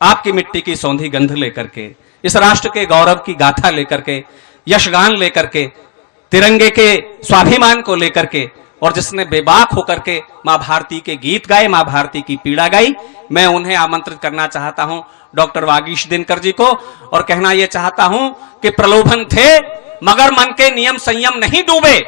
आपकी मिट्टी की सौंधी गंध लेकर के, इस राष्ट्र के गौरव की गाथा लेकर के, यशगान लेकर के, तिरंगे के स्वाभिमान को लेकर के, और जिसने बेबाक होकर के मां भारती के गीत गाए, मां भारती की पीड़ा गाई, मैं उन्हें आमंत्रित करना चाहता हूं, डॉक्टर वागीश दिनकर जी को, और कहना यह चाहता हूं कि प्रलोभन थे मगर मन के नियम संयम नहीं डूबे,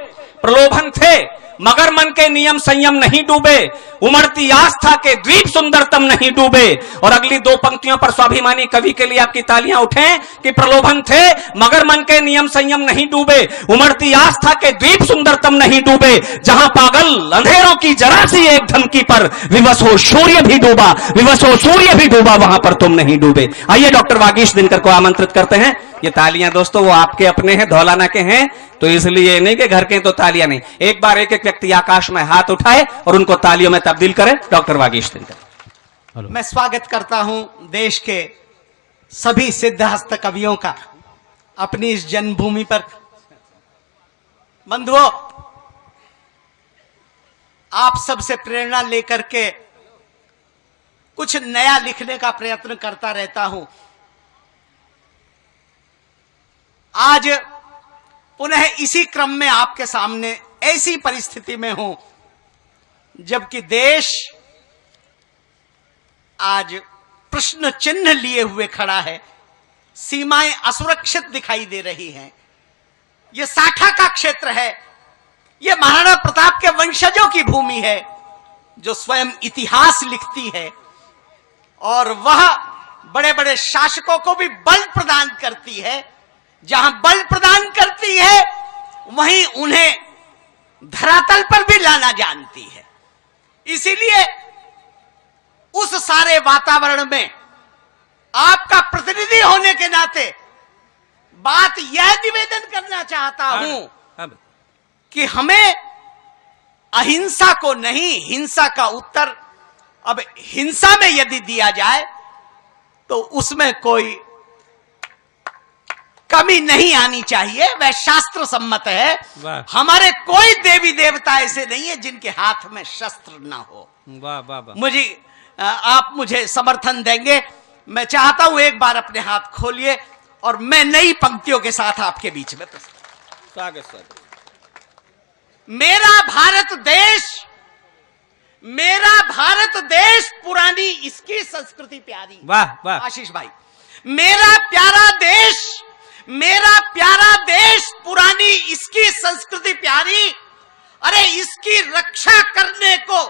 प्रलोभन थे मगर मन के नियम संयम नहीं डूबे, उमड़ती आस्था के द्वीप सुंदरतम नहीं डूबे। और अगली दो पंक्तियों पर स्वाभिमानी कवि के लिए आपकी तालियां उठें कि प्रलोभन थे मगर मन के नियम संयम नहीं डूबे, उमड़ती आस्था के द्वीप सुंदरतम नहीं डूबे, जहां पागल अंधेरों की जरा सी एक धमकी पर विवश हो सूर्य भी डूबा, विवश हो सूर्य भी डूबा, वहां पर तुम नहीं डूबे। आइए डॉक्टर वागीश दिनकर को आमंत्रित करते हैं। ये तालियां दोस्तों वो आपके अपने हैं, धौलाना के हैं, तो इसलिए नहीं कि घर के तो तालियां नहीं। एक बार एक एक व्यक्ति आकाश में हाथ उठाए और उनको तालियों में तब्दील करें। डॉक्टर वागीश दिनकर। मैं स्वागत करता हूं देश के सभी सिद्धहस्त कवियों का अपनी इस जन्मभूमि पर। बंधुओं, आप सबसे प्रेरणा लेकर के कुछ नया लिखने का प्रयत्न करता रहता हूं। आज पुनः इसी क्रम में आपके सामने ऐसी परिस्थिति में हूं जबकि देश आज प्रश्न चिन्ह लिए हुए खड़ा है, सीमाएं असुरक्षित दिखाई दे रही हैं। यह साठा का क्षेत्र है, यह महाराणा प्रताप के वंशजों की भूमि है जो स्वयं इतिहास लिखती है, और वह बड़े बड़े शासकों को भी बल प्रदान करती है। जहां बल प्रदान करती है वहीं उन्हें धरातल पर भी लाना जानती है। इसीलिए उस सारे वातावरण में आपका प्रतिनिधि होने के नाते बात यह निवेदन करना चाहता हूं कि हमें अहिंसा को नहीं, हिंसा का उत्तर अब हिंसा में यदि दिया जाए तो उसमें कोई कमी नहीं आनी चाहिए, वह शास्त्र सम्मत है। हमारे कोई देवी देवता ऐसे नहीं है जिनके हाथ में शस्त्र ना हो। वाह वाह वाह। मुझे आप मुझे समर्थन देंगे। मैं चाहता हूं एक बार अपने हाथ खोलिए और मैं नई पंक्तियों के साथ आपके बीच में स्वागत स्वागत। मेरा भारत देश, मेरा भारत देश पुरानी इसकी संस्कृति प्यारी। वाह वाह। आशीष भाई, मेरा प्यारा देश, मेरा प्यारा देश पुरानी इसकी संस्कृति प्यारी। अरे इसकी रक्षा करने को,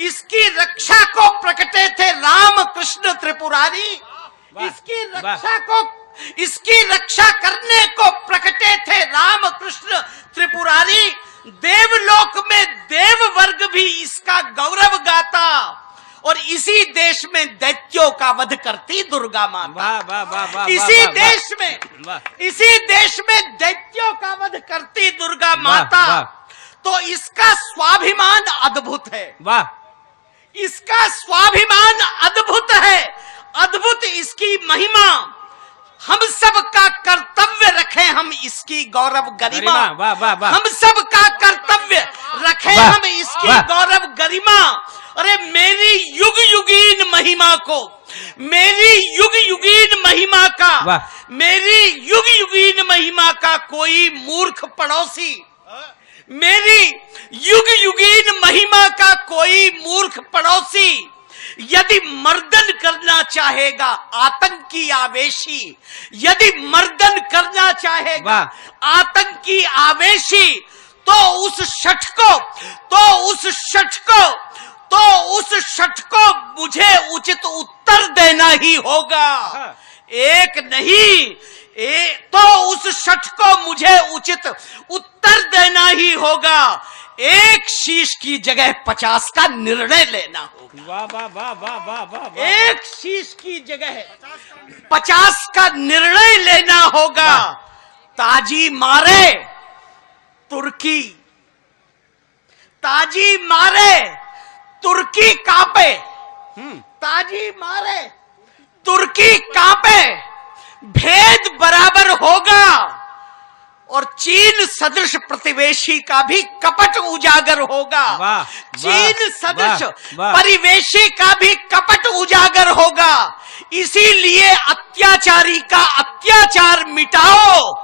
इसकी रक्षा को प्रकटे थे राम कृष्ण त्रिपुरारी। इसकी रक्षा करने को प्रकटे थे राम कृष्ण त्रिपुरारी। देवलोक में देव वर्ग भी इसका गौरव गाता, और इसी देश में दैत्यों का वध करती दुर्गा माता। वाह वाह वाह। इसी देश में, इसी देश में दैत्यों का वध करती दुर्गा माता। तो इसका स्वाभिमान अद्भुत है। वाह, इसका स्वाभिमान अद्भुत है, अद्भुत इसकी महिमा। हम सब का कर्तव्य रखें हम इसकी गौरव गरिमा। वाह वाह वाह। हम सब का कर्तव्य रखें हम इसकी गौरव गरिमा। अरे मेरी युग युगीन महिमा को, मेरी युग युगीन महिमा का, मेरी युग युगीन महिमा का कोई मूर्ख पड़ोसी, मेरी युग युगीन महिमा का कोई मूर्ख पड़ोसी यदि मर्दन करना चाहेगा आतंकी आवेशी, यदि मर्दन करना चाहेगा आतंकी आवेशी, तो उस शठ को मुझे उचित उत्तर देना ही होगा। एक नहीं, तो उस शठ को मुझे उचित उत्तर देना ही होगा। एक शीश की जगह 50 का निर्णय लेना होगा। वाह वाह वाह वाह वाह वाह। एक शीश की जगह 50 का निर्णय लेना होगा। ताजी मारे तुर्की, ताजी मारे तुर्की कांपे, ताजी मारे तुर्की कांपे, भेद बराबर होगा और चीन सदृश प्रतिवेशी का भी कपट उजागर होगा। वाह, चीन सदृश वाह। परिवेशी का भी कपट उजागर होगा। इसीलिए अत्याचारी का अत्याचार मिटाओ,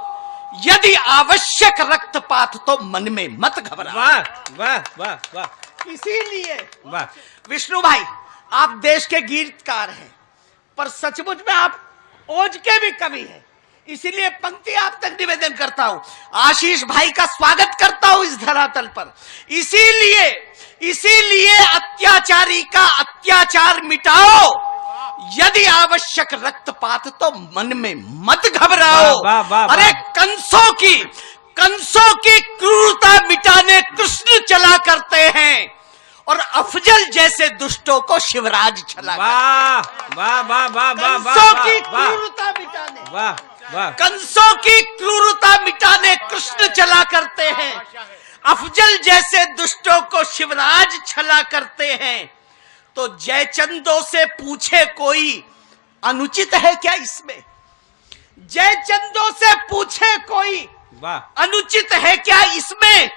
यदि आवश्यक रक्तपात तो मन में मत घबराओ। वाह वाह वाह वाह। इसीलिए वाह। विष्णु भाई, आप देश के गीतकार हैं, पर सचमुच में आप ओज के भी कवि हैं। इसीलिए पंक्ति आप तक निवेदन करता हूं, आशीष भाई का स्वागत करता हूं इस धरातल पर। इसीलिए अत्याचारी का अत्याचार मिटाओ, यदि आवश्यक रक्तपात तो मन में मत घबराओ। वाह, वाह, वाह। अरे कंसों की क्रूरता मिटाने कृष्ण चला करते हैं, और अफजल जैसे दुष्टों को शिवराज छला वाह वाह वाह वाह वाह कंसों की वाह क्रूरता मिटाने, वाह वाह। कंसों की क्रूरता मिटाने कृष्ण चला करते हैं, अफजल जैसे दुष्टों को शिवराज छला करते हैं। तो जयचंदों से पूछे कोई अनुचित है क्या इसमें? जयचंदों से पूछे कोई वाह। अनुचित है क्या इसमें?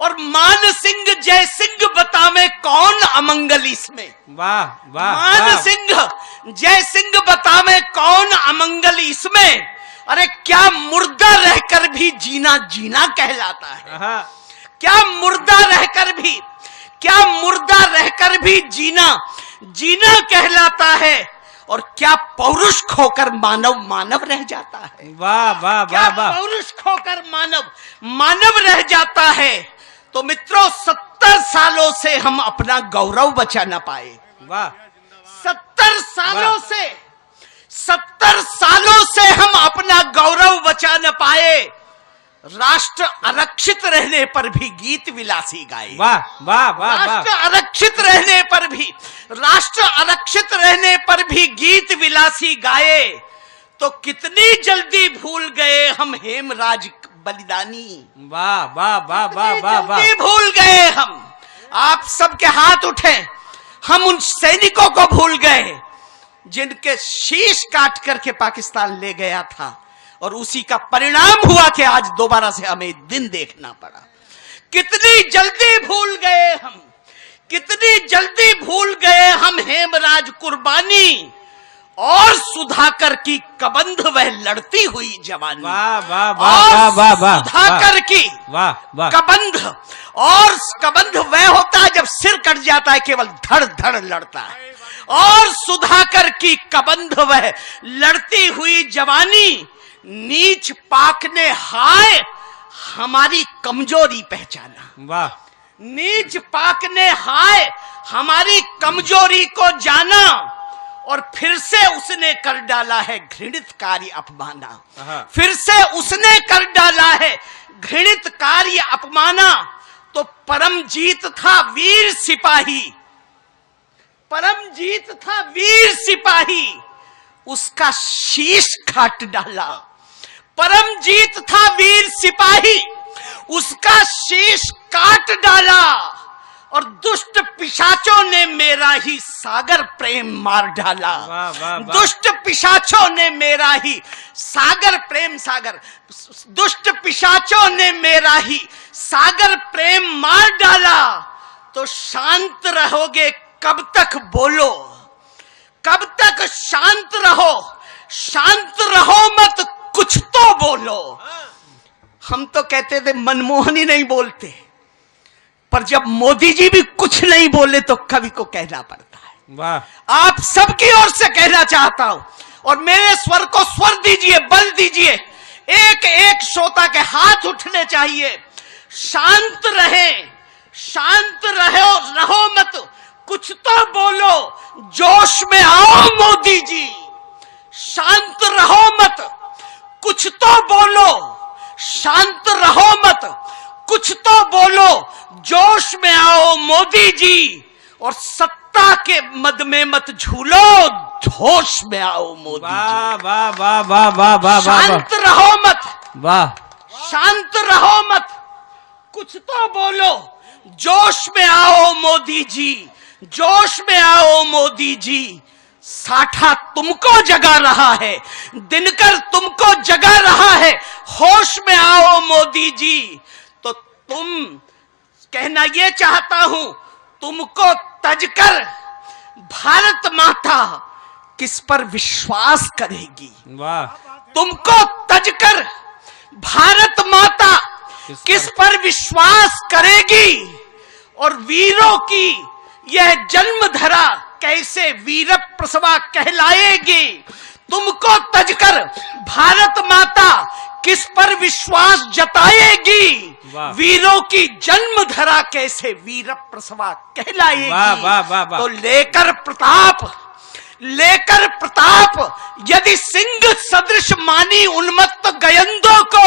और मान सिंह जय सिंह बतावे कौन अमंगल इसमें? वाह वाह। मान सिंह जय सिंह बतावे कौन अमंगल इसमें? अरे क्या मुर्दा रहकर भी जीना जीना कहलाता है? क्या मुर्दा रहकर भी जीना जीना कहलाता है? और क्या पौरुष खोकर मानव मानव रह जाता है? वाह वाह क्या वाह वाह। पौरुष खोकर मानव रह जाता है? तो मित्रों, 70 सालों से हम अपना गौरव बचा न पाए। वाह। 70 सालों से हम अपना गौरव बचा न पाए। राष्ट्र आरक्षित रहने पर भी गीत विलासी गाए। वाह वाह वाह वाह। राष्ट्र आरक्षित रहने पर भी गीत विलासी गाए। तो कितनी जल्दी भूल गए हम हेमराज बलिदानी। वाह वाह वाह वाह वाह वाह। जल्दी भूल गए हम। आप सबके हाथ उठे, हम उन सैनिकों को भूल गए जिनके शीश काट करके पाकिस्तान ले गया था, और उसी का परिणाम हुआ कि आज दोबारा से हमें दिन देखना पड़ा। कितनी जल्दी भूल गए हम हेमराज कुर्बानी, और सुधाकर की कबंध वह लड़ती हुई जवानी। वाह वाह वाह वाह वाह। सुधाकर की वाह वाह। कबंध, और कबंध वह होता है जब सिर कट जाता है, केवल धड़ धड़ लड़ता है। और सुधाकर की कबंध वह लड़ती हुई जवानी, नीच पाक ने हाय हमारी कमजोरी पहचाना। वाह। नीच पाक ने हाय हमारी कमजोरी को जाना, और फिर से उसने कर डाला है घृणित कार्य अपमाना। फिर से उसने कर डाला है घृणित कार्य अपमाना। तो परमजीत था वीर सिपाही, उसका शीश काट डाला। परमजीत था वीर सिपाही, उसका शीश काट डाला। और दुष्ट पिशाचों ने मेरा ही सागर प्रेम मार डाला। वाह, वाह, वाह। दुष्ट पिशाचों ने मेरा ही दुष्ट पिशाचों ने मेरा ही सागर प्रेम मार डाला। तो शांत रहोगे कब तक बोलो, कब तक शांत रहो मत कुछ तो बोलो। हम तो कहते थे मनमोहन ही नहीं बोलते, पर जब मोदी जी भी कुछ नहीं बोले तो कवि को कहना पड़ता है। वाह। आप सबकी ओर से कहना चाहता हूं, और मेरे स्वर को स्वर दीजिए, बल दीजिए। एक एक श्रोता के हाथ उठने चाहिए। शांत रहो मत कुछ तो बोलो, जोश में आओ मोदी जी। शांत रहो मत कुछ तो बोलो, शांत रहो मत कुछ तो बोलो, जोश में आओ मोदी जी। और सत्ता के मद में मत झूलो, होश में आओ मोदी जी। वाह वाह वाह वाह वाह वाह। शांत रहो मत, वाह। शांत रहो मत कुछ तो बोलो, जोश में आओ मोदी जी, जोश में आओ मोदी जी। साठा तुमको जगा रहा है, दिनकर तुमको जगा रहा है। होश में आओ मोदी जी। तो तुम कहना ये चाहता हूं, तुमको तजकर भारत माता किस पर विश्वास करेगी? वाह। तुमको तजकर भारत माता किस पर विश्वास करेगी? और वीरों की यह जन्मधरा कैसे वीर प्रसवा कहलाएगी? तुमको तजकर भारत माता किस पर विश्वास जताएगी? वीरों की जन्मधरा कैसे वीर प्रसवा कहलाएगी? वाह वाह वाह वाह। तो लेकर प्रताप यदि सिंह सदृश मानी उन्मत्त गयंदों को,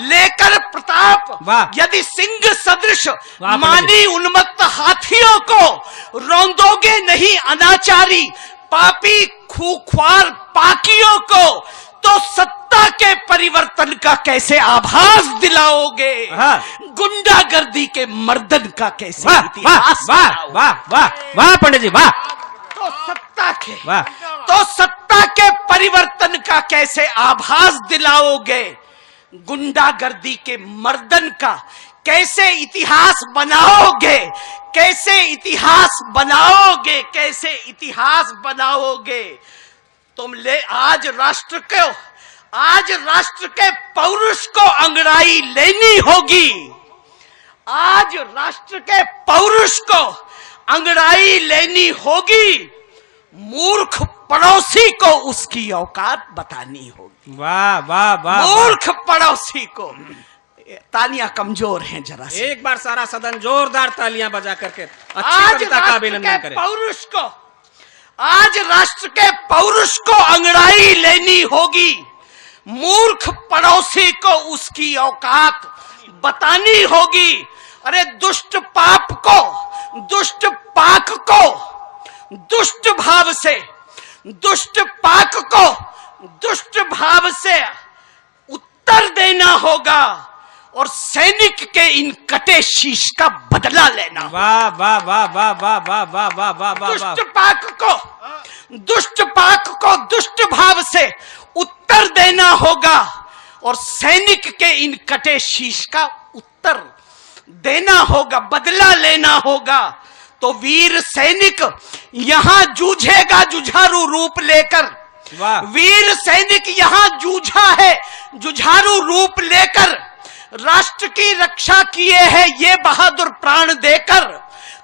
लेकर प्रताप यदि सिंह सदृश मानी उन्मत्त हाथियों को, रौंदोगे नहीं अनाचारी पापी खूंखार पाकियों को, तो सत्ता के परिवर्तन का कैसे आभास दिलाओगे? गुंडागर्दी के मर्दन का कैसे इतिहास? वाह पंडित जी वाह। तो सत्ता के परिवर्तन का कैसे आभास दिलाओगे? गुंडागर्दी के मर्दन का कैसे इतिहास बनाओगे? कैसे इतिहास बनाओगे? कैसे इतिहास बनाओगे? तुम आज राष्ट्र के पौरुष को अंगड़ाई लेनी होगी। आज राष्ट्र के पौरुष को अंगड़ाई लेनी होगी। मूर्ख पड़ोसी को उसकी औकात बतानी होगी। वाह वाह वाह। मूर्ख पड़ोसी को। तालियां कमजोर हैं जरा से। एक बार सारा सदन जोरदार तालियां बजा करके आज राष्ट्र के पौरुष को अंगड़ाई लेनी होगी। मूर्ख पड़ोसी को उसकी औकात बतानी होगी। अरे दुष्ट पाक को दुष्ट भाव से उत्तर देना होगा और सैनिक के इन कटे शीश का बदला लेना। वाह वाह वाह वाह वाह वाह वाह वाह वाह वाह। दुष्ट पाक को दुष्ट भाव से उत्तर देना होगा और सैनिक के इन कटे शीश का उत्तर देना होगा, बदला लेना होगा। तो वीर सैनिक यहां जूझेगा जुझारू रूप लेकर। वीर सैनिक यहां जूझा है जुझारू रूप लेकर। राष्ट्र की रक्षा किए हैं ये बहादुर प्राण देकर।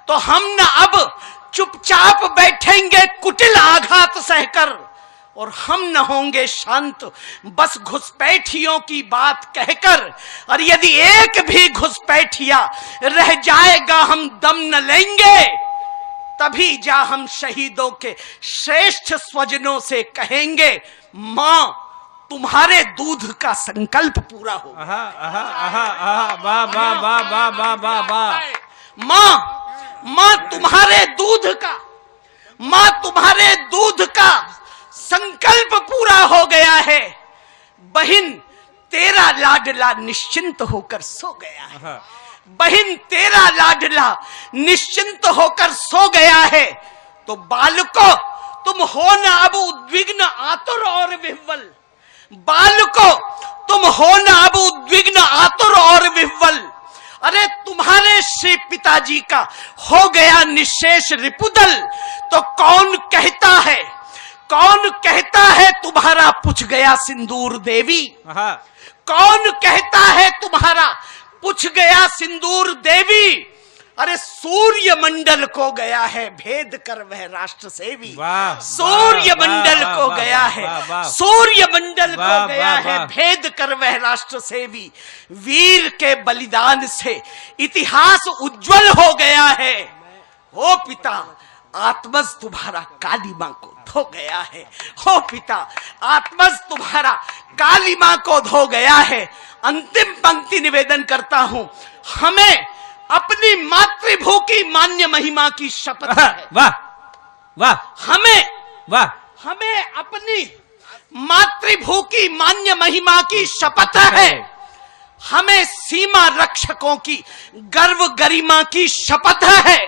तो हम न अब चुपचाप बैठेंगे कुटिल आघात सहकर, और हम न होंगे शांत बस घुसपैठियों की बात कहकर। और यदि एक भी घुसपैठिया रह जाएगा हम दम न लेंगे। तभी जा हम शहीदों के श्रेष्ठ स्वजनों से कहेंगे, मां तुम्हारे दूध का संकल्प पूरा हो। मां तुम्हारे दूध का संकल्प पूरा हो गया है। बहन तेरा लाडला निश्चिंत होकर सो गया है। बहन तेरा लाडला निश्चिंत होकर सो गया है। तो बालको तुम हो न अब उद्विग्न आतुर और विह्वल। बालको तुम हो न अब उद्विग्न आतुर और विह्वल। अरे तुम्हारे श्री पिताजी का हो गया निशेष रिपुदल। तो कौन कहता है तुम्हारा पुछ गया सिंदूर देवी? कौन कहता है तुम्हारा पुछ गया सिंदूर देवी? अरे सूर्य मंडल को गया है भेद कर वह राष्ट्र सेवी। सूर्य मंडल को गया है, सूर्य मंडल को गया है भेद कर वह राष्ट्र सेवी। वीर के बलिदान से इतिहास उज्जवल हो गया है। ओ पिता आत्मज तुम्हारा काली मां को धो गया है। हो पिता आत्मज तुम्हारा काली मां को धो गया है। अंतिम पंक्ति निवेदन करता हूं, हमें अपनी मातृभू की मान्य महिमा की शपथ है। वाह वाह। हमें अपनी मातृभू की मान्य महिमा की शपथ है। हमें सीमा रक्षकों की गर्व गरिमा की शपथ है।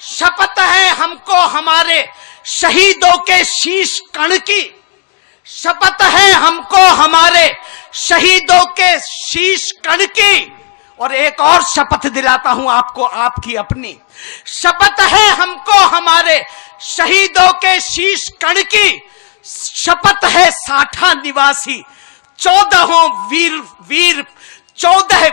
शपथ है हमको हमारे शहीदों के शीश कण की, शपथ है हमको हमारे शहीदों के शीश कण की। और एक और शपथ दिलाता हूं आपको, आपकी अपनी शपथ है हमको हमारे शहीदों के शीश कण की। शपथ है साठा निवासी 14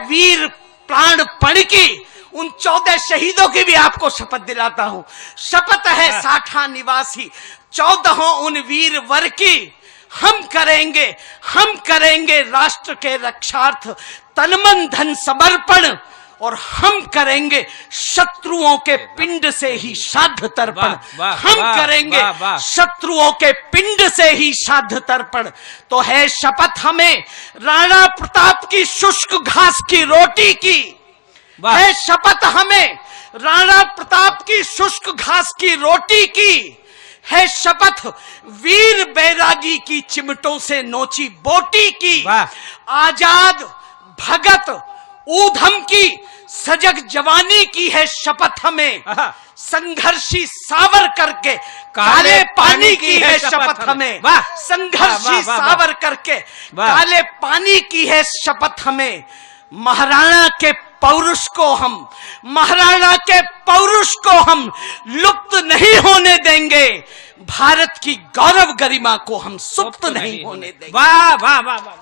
वीर प्राणपण की। उन 14 शहीदों की भी आपको शपथ दिलाता हूं। शपथ है साठा निवासी 14 उन वीर वर की। हम करेंगे राष्ट्र के रक्षार्थ तन मन धन समर्पण, और हम करेंगे शत्रुओं के पिंड से ही श्राद्ध तर्पण। हम करेंगे शत्रुओं के पिंड से ही श्राद्ध तर्पण। तो है शपथ हमें राणा प्रताप की शुष्क घास की रोटी की, है शपथ हमें राणा प्रताप की शुष्क घास की रोटी की। है शपथ वीर बैरागी की चिमटों से नोची बोटी की। आजाद भगत ऊधम की सजग जवानी की है शपथ हमें। संघर्षी सावरकर के काले पानी की है शपथ हमें। संघर्षी सावरकर के काले पानी की है शपथ हमें। महाराणा के पौरुष को हम लुप्त नहीं होने देंगे। भारत की गौरव गरिमा को हम सुप्त नहीं होने देंगे। वाह वाह वाह वाह।